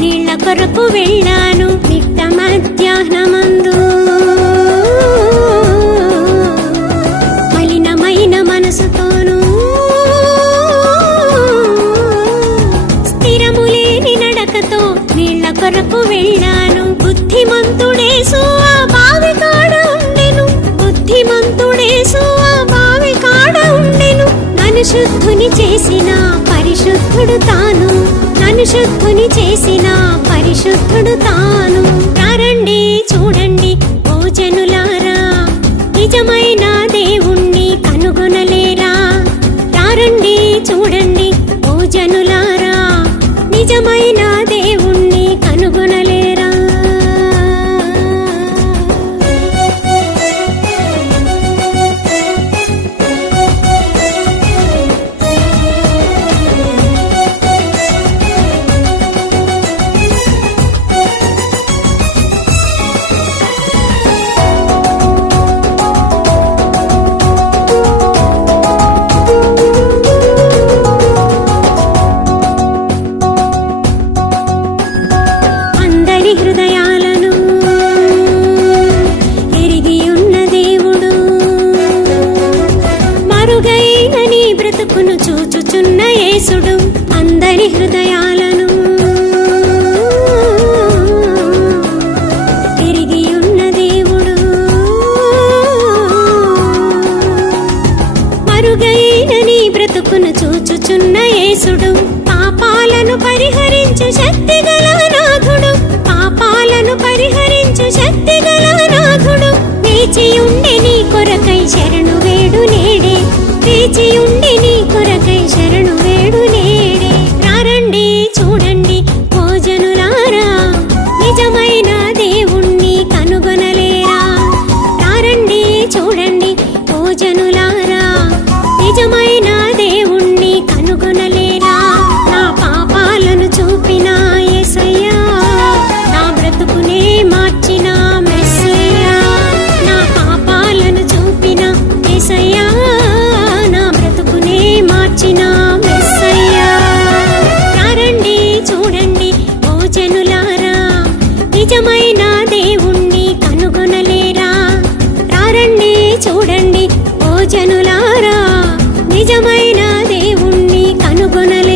నీళ్ల కొరకు వెళ్ళాను మిట్ట మధ్యాహ్నమందు. మలినమైన మనసుతోను స్థిరములేని నడకతో నీళ్ల కొరకు వెళ్ళాను. బుద్ధిమంతుడేసు ఆ బావి కాడ ఉండెను, బుద్ధిమంతుడేసు ఆ బావి కాడ ఉండెను. నన్ను శుద్ధుని చేసిన పరిశుద్ధుడు తాను, నన్ను శుద్ధుని చేసిన పరిశుద్ధుడు తాను. రండి చూడండి ఓ జనులారా, నిజమైన దేవుణ్ణి కనుగొనలేరా? రండి చూడండి ఓ జనులారా, నిజమైన దేవుణ్ణి కనుగొనలేరా? హృదయాలను ఎరిగి ఉన్న దేవుడు, మరుగైన నీ బ్రతుకును చూచుచున్న యేసుడు. అందరి హృదయాలను ఎరిగి ఉన్న దేవుడు, మరుగైన నీ బ్రతుకును చూచుచున్న యేసుడు. పాపాలను పరిహరించు శక్తిగల నాథుడు, పాపాలను పరిహరించు శక్తిగల నాథుడు. వేచియుండి నీ కొరకై శరణు వేడు నేడే, వేచియుండి నీ కొరకై శరణు వేడు నేడే. రండి చూడండి ఓ జనులారా, నిజమైన దేవుణ్ణి కనుగొనలేరా? రండి చూడండి ఓ జనులారా, నిజమైన దేవుణ్ణి కనుగొనలేరా? నా పాపాలను చూపిన యేసయ్యా, నా బ్రతుకునే మార్చిన మెస్సయ్యా. నా పాపాలను చూపిన యేసయ్యా, నా బ్రతుకునే మార్చిన మెస్సయ్యా. రండి చూడండి ఓ జనులారా, నిజమైన దేవుణ్ణి కనుగొనలేరా? రండి చూడండి ఓ జనులారా, నిజమైన దేవుణ్ణి కనుగొనలేరా?